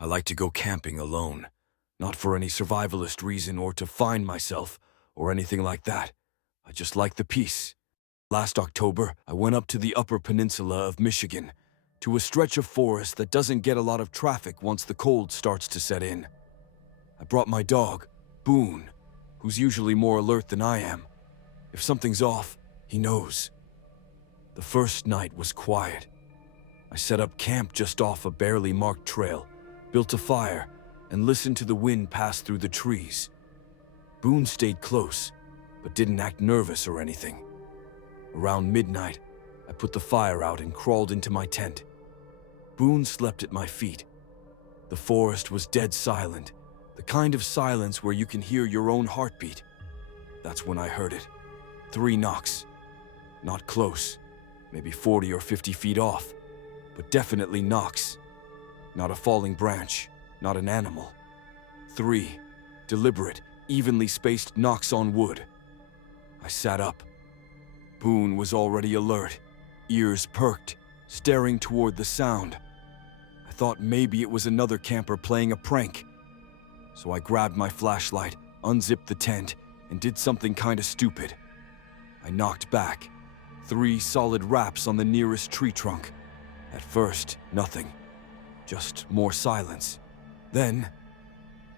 I like to go camping alone, not for any survivalist reason or to find myself or anything like that. I just like the peace. Last October, I went up to the Upper Peninsula of Michigan, to a stretch of forest that doesn't get a lot of traffic once the cold starts to set in. I brought my dog, Boone, who's usually more alert than I am. If something's off, he knows. The first night was quiet. I set up camp just off a barely marked trail, built a fire, and listened to the wind pass through the trees. Boone stayed close, but didn't act nervous or anything. Around midnight, I put the fire out and crawled into my tent. Boone slept at my feet. The forest was dead silent, the kind of silence where you can hear your own heartbeat. That's when I heard it. 3 knocks. Not close, maybe 40 or 50 feet off, but definitely knocks. Not a falling branch, not an animal. 3 deliberate, evenly spaced knocks on wood. I sat up. Boone was already alert, ears perked, staring toward the sound. I thought maybe it was another camper playing a prank. So I grabbed my flashlight, unzipped the tent, and did something kinda stupid. I knocked back. 3 solid raps on the nearest tree trunk. At first, nothing. Just more silence. Then,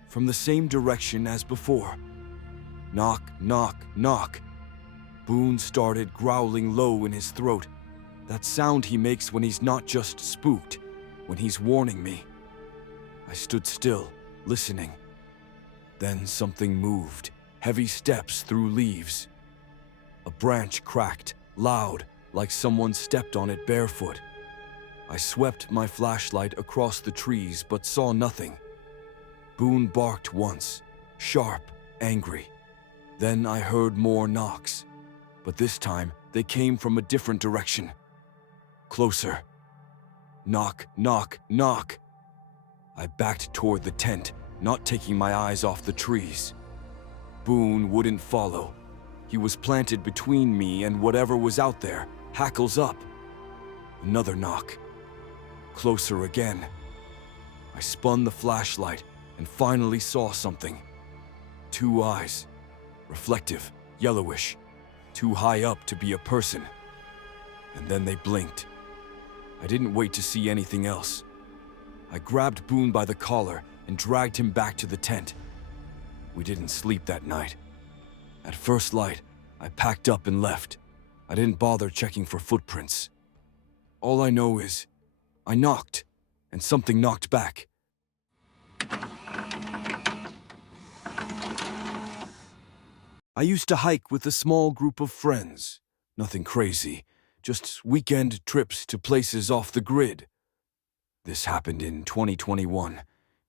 from the same direction as before. Knock, knock, knock. Boone started growling low in his throat. That sound he makes when he's not just spooked, when he's warning me. I stood still, listening. Then something moved, heavy steps through leaves. A branch cracked, loud, like someone stepped on it barefoot. I swept my flashlight across the trees but saw nothing. Boone barked once, sharp, angry. Then I heard more knocks, but this time they came from a different direction. Closer. Knock, knock, knock. I backed toward the tent, not taking my eyes off the trees. Boone wouldn't follow. He was planted between me and whatever was out there, hackles up. Another knock. Closer again. I spun the flashlight and finally saw something. 2 eyes. Reflective, yellowish. Too high up to be a person. And then they blinked. I didn't wait to see anything else. I grabbed Boone by the collar and dragged him back to the tent. We didn't sleep that night. At first light, I packed up and left. I didn't bother checking for footprints. All I know is, I knocked, and something knocked back. I used to hike with a small group of friends. Nothing crazy, just weekend trips to places off the grid. This happened in 2021,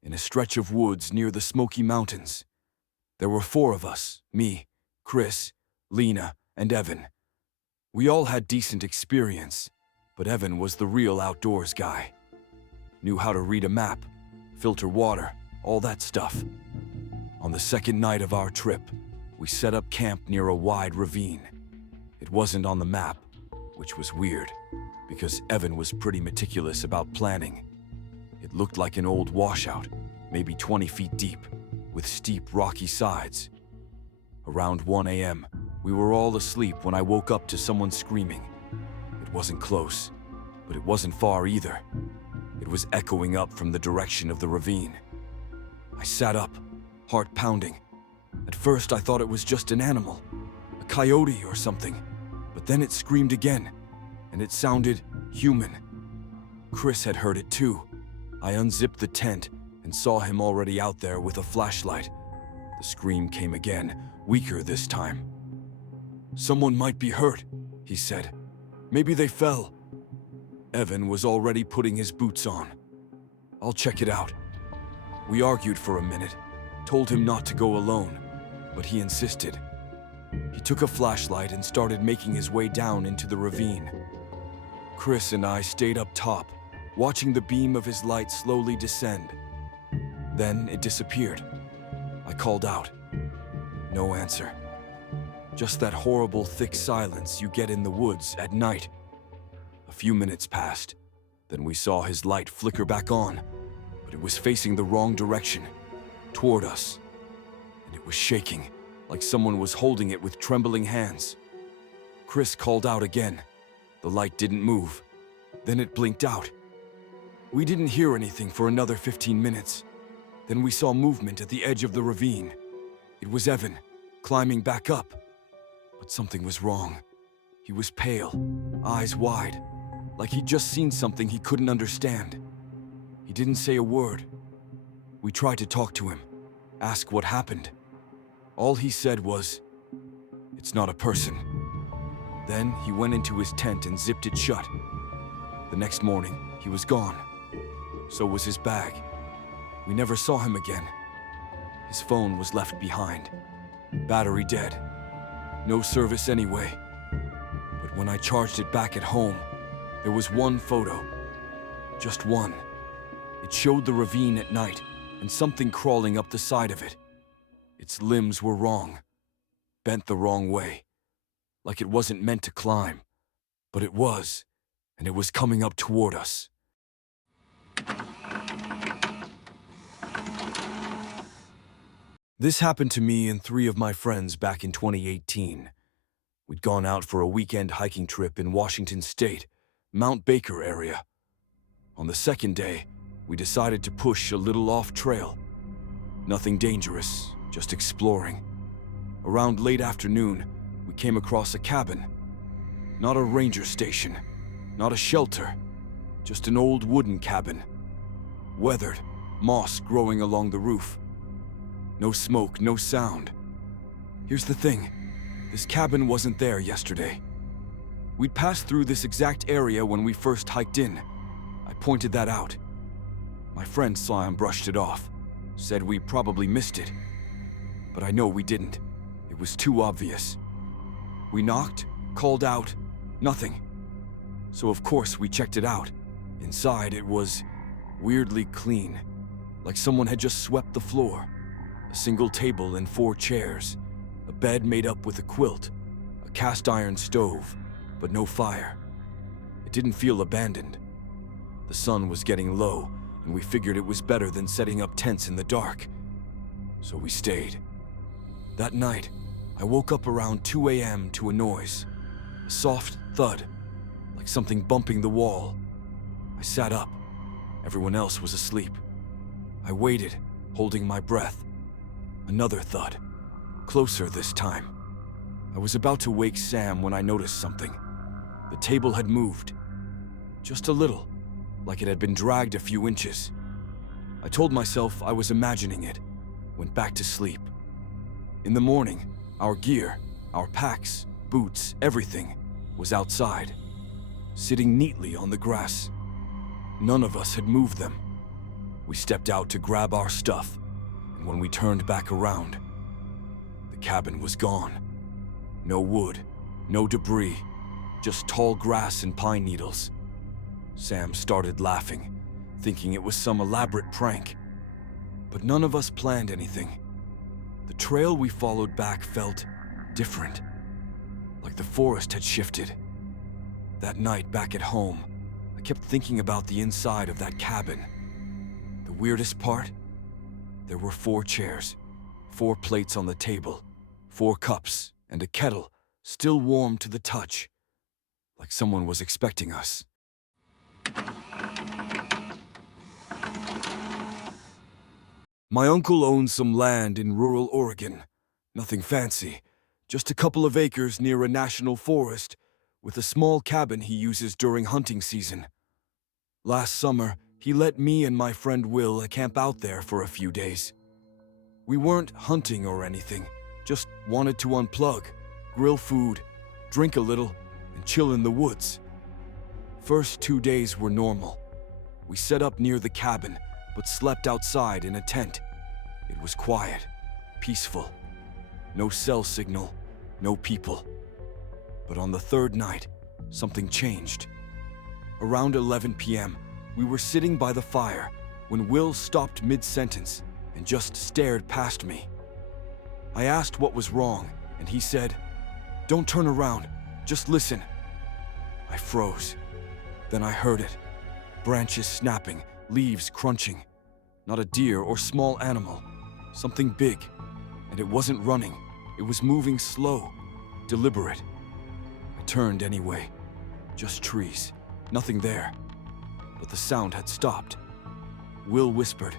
in a stretch of woods near the Smoky Mountains. There were 4 of us, me, Chris, Lena, and Evan. We all had decent experience, but Evan was the real outdoors guy. Knew how to read a map, filter water, all that stuff. On the second night of our trip, we set up camp near a wide ravine. It wasn't on the map, which was weird, because Evan was pretty meticulous about planning. It looked like an old washout, maybe 20 feet deep, with steep, rocky sides. Around 1 a.m., we were all asleep when I woke up to someone screaming. It wasn't close, but it wasn't far either. It was echoing up from the direction of the ravine. I sat up, heart pounding. At first I thought it was just an animal, a coyote or something, but then it screamed again, and it sounded human. Chris had heard it too. I unzipped the tent and saw him already out there with a flashlight. The scream came again, weaker this time. "Someone might be hurt," he said. "Maybe they fell." Evan was already putting his boots on. "I'll check it out." We argued for a minute, told him not to go alone, but he insisted. He took a flashlight and started making his way down into the ravine. Chris and I stayed up top, watching the beam of his light slowly descend. Then it disappeared. I called out. No answer. Just that horrible thick silence you get in the woods at night. A few minutes passed, then we saw his light flicker back on, but but it was facing the wrong direction, toward us. And it was shaking, like someone was holding it with trembling hands. Chris called out again. The light didn't move. Then it blinked out. We didn't hear anything for another 15 minutes. Then we saw movement at the edge of the ravine. It was Evan, climbing back up. But something was wrong. He was pale, eyes wide, like he'd just seen something he couldn't understand. He didn't say a word. We tried to talk to him, ask what happened. All he said was, "It's not a person." Then he went into his tent and zipped it shut. The next morning, he was gone. So was his bag. We never saw him again. His phone was left behind. Battery dead. No service anyway. But when I charged it back at home, there was one photo. Just one. It showed the ravine at night and something crawling up the side of it. Its limbs were wrong. Bent the wrong way. Like it wasn't meant to climb. But it was. And it was coming up toward us. This happened to me and 3 of my friends back in 2018. We'd gone out for a weekend hiking trip in Washington State, Mount Baker area. On the second day, we decided to push a little off-trail. Nothing dangerous, just exploring. Around late afternoon, we came across a cabin. Not a ranger station, not a shelter, just an old wooden cabin. Weathered, moss growing along the roof. No smoke, no sound. Here's the thing, this cabin wasn't there yesterday. We'd passed through this exact area when we first hiked in. I pointed that out. My friend saw and brushed it off, said we probably missed it. But I know we didn't. It was too obvious. We knocked, called out, nothing. So of course we checked it out. Inside it was weirdly clean, like someone had just swept the floor. A single table and 4 chairs, a bed made up with a quilt, a cast iron stove, but no fire. It didn't feel abandoned. The sun was getting low, and we figured it was better than setting up tents in the dark. So we stayed. That night, I woke up around 2 a.m. to a noise, a soft thud, like something bumping the wall. I sat up. Everyone else was asleep. I waited, holding my breath. Another thud, closer this time. I was about to wake Sam when I noticed something. The table had moved. Just a little, like it had been dragged a few inches. I told myself I was imagining it, went back to sleep. In the morning, our gear, our packs, boots, everything was outside, sitting neatly on the grass. None of us had moved them. We stepped out to grab our stuff, and when we turned back around, the cabin was gone. No wood, no debris, just tall grass and pine needles. Sam started laughing, thinking it was some elaborate prank. But none of us planned anything. The trail we followed back felt different, like the forest had shifted. That night back at home, I kept thinking about the inside of that cabin. The weirdest part? There were 4 chairs, 4 plates on the table, 4 cups, and a kettle, still warm to the touch, like someone was expecting us. My uncle owns some land in rural Oregon. Nothing fancy, just a couple of acres near a national forest, with a small cabin he uses during hunting season. Last summer, he let me and my friend Will camp out there for a few days. We weren't hunting or anything, just wanted to unplug, grill food, drink a little, and chill in the woods. First 2 days were normal. We set up near the cabin, but slept outside in a tent. It was quiet, peaceful. No cell signal, no people. But on the 3rd night, something changed. Around 11 p.m., we were sitting by the fire when Will stopped mid-sentence and just stared past me. I asked what was wrong, and he said, "Don't turn around, just listen." I froze. Then I heard it. Branches snapping, leaves crunching. Not a deer or small animal. Something big. And it wasn't running. It was moving slow, deliberate. I turned anyway. Just trees. Nothing there. But the sound had stopped. Will whispered,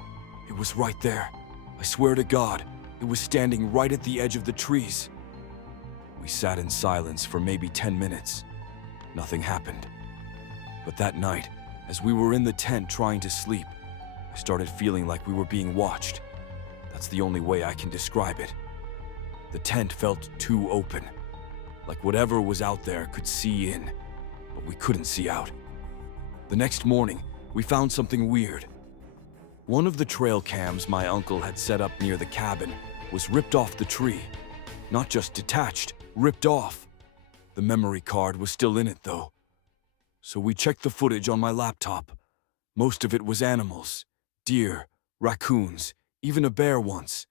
"It was right there. I swear to God, it was standing right at the edge of the trees." We sat in silence for maybe 10 minutes. Nothing happened. But that night, as we were in the tent trying to sleep, I started feeling like we were being watched. That's the only way I can describe it. The tent felt too open, like whatever was out there could see in, but we couldn't see out. The next morning, we found something weird. One of the trail cams my uncle had set up near the cabin was ripped off the tree. Not just detached, ripped off. The memory card was still in it, though. So we checked the footage on my laptop. Most of it was animals. Deer, raccoons, even a bear once.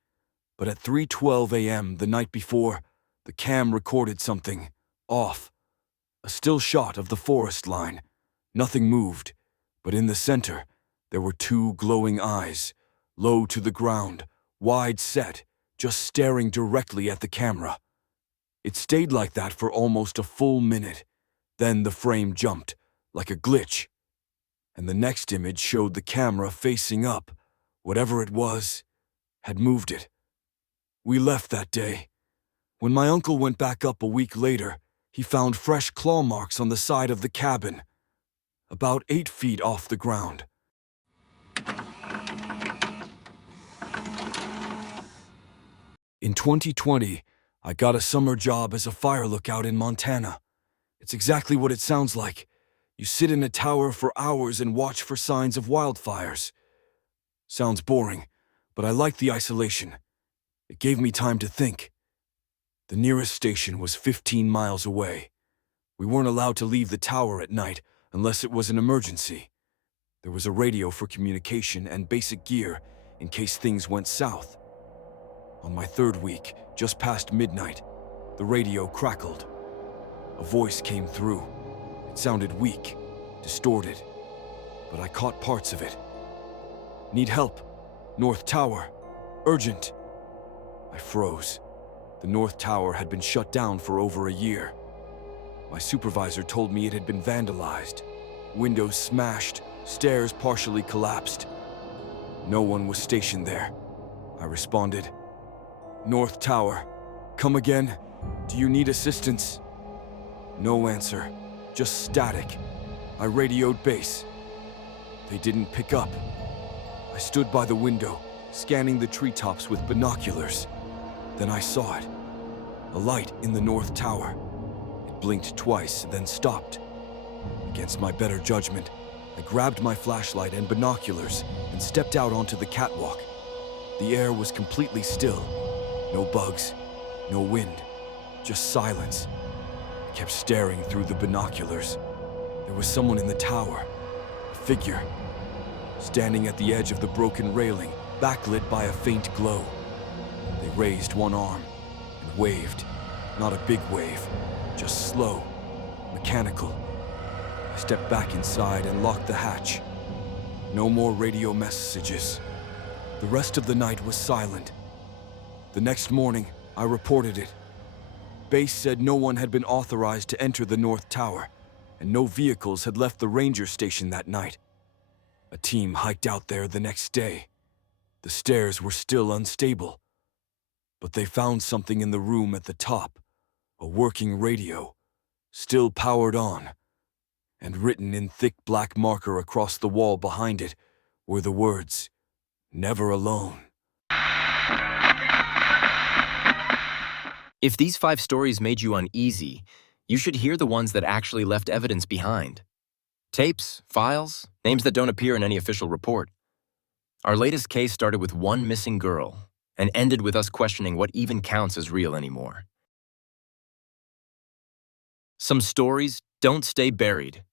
But at 3:12 a.m. the night before, the cam recorded something off. A still shot of the forest line. Nothing moved, but in the center, there were two glowing eyes, low to the ground, wide set, just staring directly at the camera. It stayed like that for almost a full minute. Then the frame jumped, like a glitch. And the next image showed the camera facing up. Whatever it was, had moved it. We left that day. When my uncle went back up a week later, he found fresh claw marks on the side of the cabin, about 8 feet off the ground. In 2020, I got a summer job as a fire lookout in Montana. It's exactly what it sounds like. You sit in a tower for hours and watch for signs of wildfires. Sounds boring, but I liked the isolation. It gave me time to think. The nearest station was 15 miles away. We weren't allowed to leave the tower at night unless it was an emergency. There was a radio for communication and basic gear in case things went south. On my third week, just past midnight, the radio crackled. A voice came through. It sounded weak, distorted, but I caught parts of it. "Need help. North Tower. Urgent." I froze. The North Tower had been shut down for over a year. My supervisor told me it had been vandalized. Windows smashed, stairs partially collapsed. No one was stationed there. I responded. "North Tower. Come again? Do you need assistance?" No answer. Just static. I radioed base. They didn't pick up. I stood by the window, scanning the treetops with binoculars. Then I saw it. A light in the North Tower. It blinked twice, then stopped. Against my better judgment, I grabbed my flashlight and binoculars and stepped out onto the catwalk. The air was completely still. No bugs, no wind, just silence. I kept staring through the binoculars. There was someone in the tower, a figure, standing at the edge of the broken railing, backlit by a faint glow. They raised one arm and waved. Not a big wave, just slow, mechanical. I stepped back inside and locked the hatch. No more radio messages. The rest of the night was silent. The next morning, I reported it. Base said no one had been authorized to enter the North Tower, and no vehicles had left the ranger station that night. A team hiked out there the next day. The stairs were still unstable, but they found something in the room at the top, a working radio, still powered on, and written in thick black marker across the wall behind it were the words, "Never alone." If these 5 stories made you uneasy, you should hear the ones that actually left evidence behind. Tapes, files, names that don't appear in any official report. Our latest case started with one missing girl and ended with us questioning what even counts as real anymore. Some stories don't stay buried.